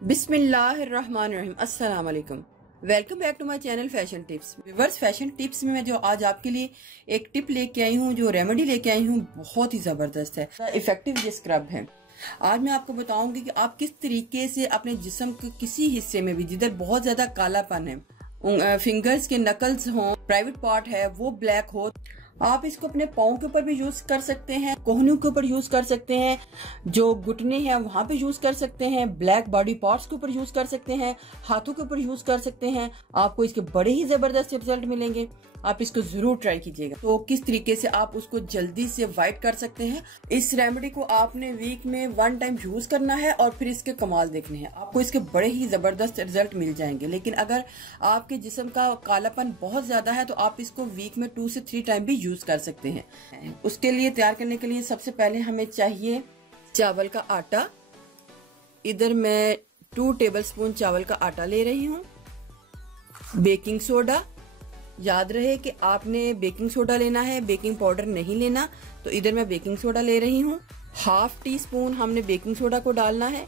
बिस्मिल्लाहिर्रहमानिर्रहीम। अस्सलाम वालेकुम। Welcome back to my channel fashion tips. Viewers, fashion tips में मैं जो आज आपके लिए एक टिप लेके आई हूँ, जो रेमेडी लेके आई हूँ, बहुत ही जबरदस्त है, इफेक्टिव ये स्क्रब है। आज मैं आपको बताऊंगी कि आप किस तरीके से अपने जिस्म के किसी हिस्से में भी जिधर बहुत ज्यादा कालापन है, फिंगर्स के नकल्स हो, प्राइवेट पार्ट है वो ब्लैक हो, आप इसको अपने पाँव के ऊपर भी यूज कर सकते हैं, कोहनियों के ऊपर यूज कर सकते हैं, जो घुटने हैं वहां पे यूज कर सकते हैं, ब्लैक बॉडी पार्ट्स के ऊपर यूज कर सकते हैं, हाथों के ऊपर यूज कर सकते हैं। आपको इसके बड़े ही जबरदस्त रिजल्ट मिलेंगे। आप इसको जरूर ट्राई कीजिएगा। तो किस तरीके से आप उसको जल्दी से वाइट कर सकते हैं, इस रेमेडी को आपने वीक में 1 टाइम यूज करना है और फिर इसके कमाल देखने हैं। आपको इसके बड़े ही जबरदस्त रिजल्ट मिल जाएंगे। लेकिन अगर आपके जिस्म का कालापन बहुत ज्यादा है तो आप इसको वीक में 2 से 3 टाइम भी यूज कर सकते हैं। उसके लिए तैयार करने के लिए सबसे पहले हमें चाहिए चावल का आटा। इधर मैं 2 टेबलस्पून चावल का आटा ले रही हूँ। बेकिंग सोडा, याद रहे कि आपने बेकिंग सोडा लेना है, बेकिंग पाउडर नहीं लेना। तो इधर मैं बेकिंग सोडा ले रही हूँ। 1/2 टीस्पून हमने बेकिंग सोडा को डालना है।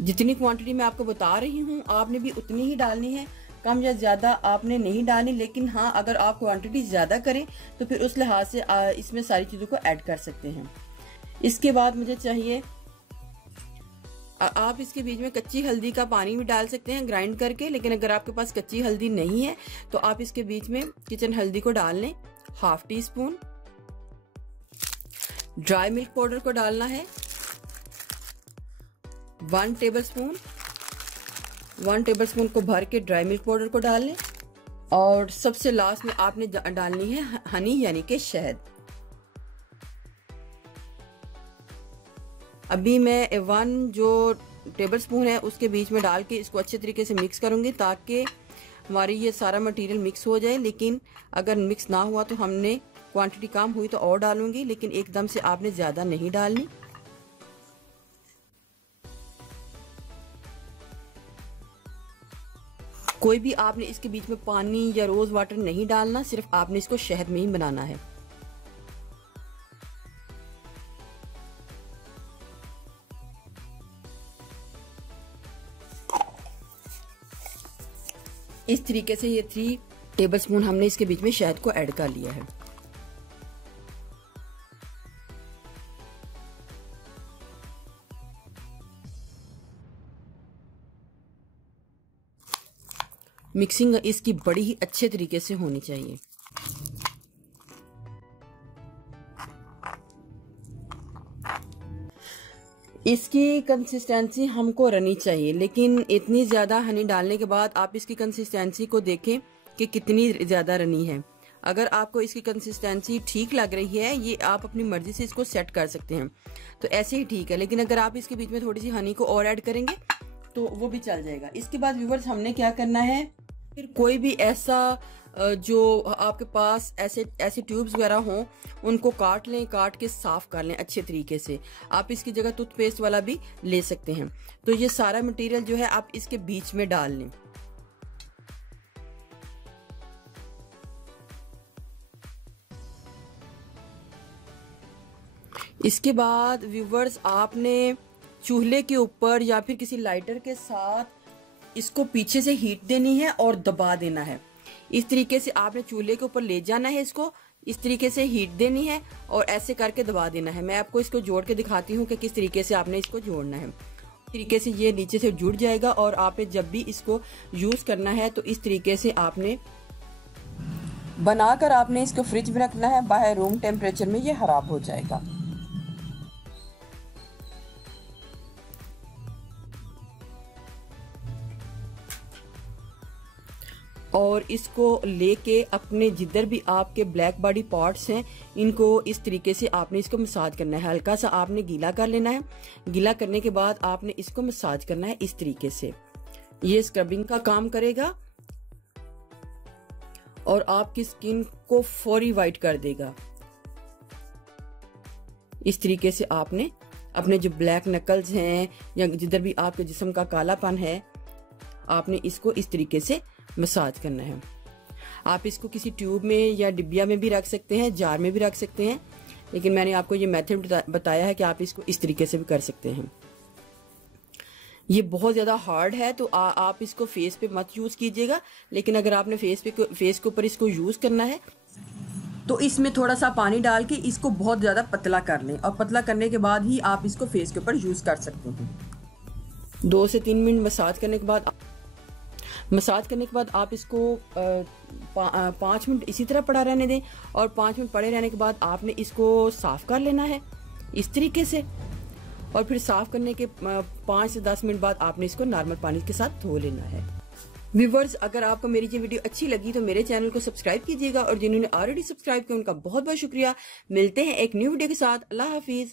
जितनी क्वांटिटी मैं आपको बता रही हूँ आपने भी उतनी ही डालनी है, कम या ज्यादा आपने नहीं डालनी। लेकिन हाँ, अगर आप क्वांटिटी ज्यादा करें तो फिर उस लिहाज से इसमें सारी चीजों को ऐड कर सकते हैं। इसके बाद मुझे चाहिए, आप इसके बीच में कच्ची हल्दी का पानी भी डाल सकते हैं ग्राइंड करके। लेकिन अगर आपके पास कच्ची हल्दी नहीं है तो आप इसके बीच में किचन हल्दी को डाल लें। 1/2 टीस्पून ड्राई मिल्क पाउडर को डालना है। 1 टेबलस्पून को भर के ड्राई मिल्क पाउडर को डाल लें। और सबसे लास्ट में आपने डालनी है हनी यानी कि शहद। अभी मैं 1 जो टेबलस्पून है उसके बीच में डाल के इसको अच्छे तरीके से मिक्स करूंगी ताकि हमारी ये सारा मटेरियल मिक्स हो जाए। लेकिन अगर मिक्स ना हुआ तो हमने क्वांटिटी कम हुई तो और डालूंगी, लेकिन एकदम से आपने ज्यादा नहीं डालनी। कोई भी आपने इसके बीच में पानी या रोज वाटर नहीं डालना, सिर्फ आपने इसको शहद में ही बनाना है। इस तरीके से ये 3 टेबलस्पून हमने इसके बीच में शहद को ऐड कर लिया है। मिक्सिंग इसकी बड़ी ही अच्छे तरीके से होनी चाहिए। इसकी कंसिस्टेंसी हमको रहनी चाहिए, लेकिन इतनी ज्यादा हनी डालने के बाद आप इसकी कंसिस्टेंसी को देखें कि कितनी ज्यादा रनी है। अगर आपको इसकी कंसिस्टेंसी ठीक लग रही है, ये आप अपनी मर्जी से इसको सेट कर सकते हैं, तो ऐसे ही ठीक है। लेकिन अगर आप इसके बीच में थोड़ी सी हनी को और ऐड करेंगे तो वो भी चल जाएगा। इसके बाद व्यूअर्स हमने क्या करना है, फिर कोई भी ऐसा जो आपके पास ऐसे ट्यूब्स वगैरह हों उनको काट लें, काट के साफ कर लें अच्छे तरीके से। आप इसकी जगह टूथपेस्ट वाला भी ले सकते हैं। तो ये सारा मटेरियल जो है आप इसके बीच में डाल लें। इसके बाद व्यूवर्स आपने चूल्हे के ऊपर या फिर किसी लाइटर के साथ इसको पीछे से हीट देनी है और दबा देना है। इस तरीके से आपने चूल्हे के ऊपर ले जाना है, इसको इस तरीके से हीट देनी है और ऐसे करके दबा देना है। मैं आपको इसको जोड़ के दिखाती हूँ कि किस तरीके से आपने इसको जोड़ना है। इस तरीके से ये नीचे से जुड़ जाएगा और आपने जब भी इसको यूज करना है तो इस तरीके से आपने बनाकर आपने इसको फ्रिज में रखना है। बाहर रूम टेम्परेचर में ये खराब हो जाएगा। और इसको लेके अपने जिधर भी आपके ब्लैक बॉडी पार्ट्स हैं इनको इस तरीके से आपने इसको मसाज करना है। हल्का सा आपने गीला कर लेना है। गीला करने के बाद आपने इसको मसाज करना है इस तरीके से। ये स्क्रबिंग का काम करेगा और आपकी स्किन को फौरी वाइट कर देगा। इस तरीके से आपने अपने जो ब्लैक नकल्स हैं या जिधर भी आपके जिस्म का कालापन है आपने इसको इस तरीके से मसाज करना है। आप इसको किसी ट्यूब में या डिब्बिया में भी रख सकते हैं, जार में भी रख सकते हैं, लेकिन मैंने आपको ये मेथड बताया है कि आप इसको इस तरीके से भी कर सकते हैं। ये बहुत ज़्यादा हार्ड है तो आप इसको फेस पे मत यूज़ कीजिएगा, लेकिन अगर आपने फेस के ऊपर इसको यूज़ करना है तो इसमें थोड़ा सा पानी डाल के इसको बहुत ज़्यादा पतला कर लें, और पतला करने के बाद ही आप इसको फेस के ऊपर यूज़ कर सकते हैं। 2 से 3 मिनट मसाज करने के बाद आप इसको 5 मिनट इसी तरह पड़ा रहने दें, और 5 मिनट पड़े रहने के बाद आपने इसको साफ़ कर लेना है इस तरीके से, और फिर साफ़ करने के 5 से 10 मिनट बाद आपने इसको नॉर्मल पानी के साथ धो लेना है। व्यूवर्स, अगर आपको मेरी ये वीडियो अच्छी लगी तो मेरे चैनल को सब्सक्राइब कीजिएगा, और जिन्होंने ऑलरेडी सब्सक्राइब किया उनका बहुत बहुत शुक्रिया। मिलते हैं एक न्यू वीडियो के साथ। अल्लाह हाफिज़।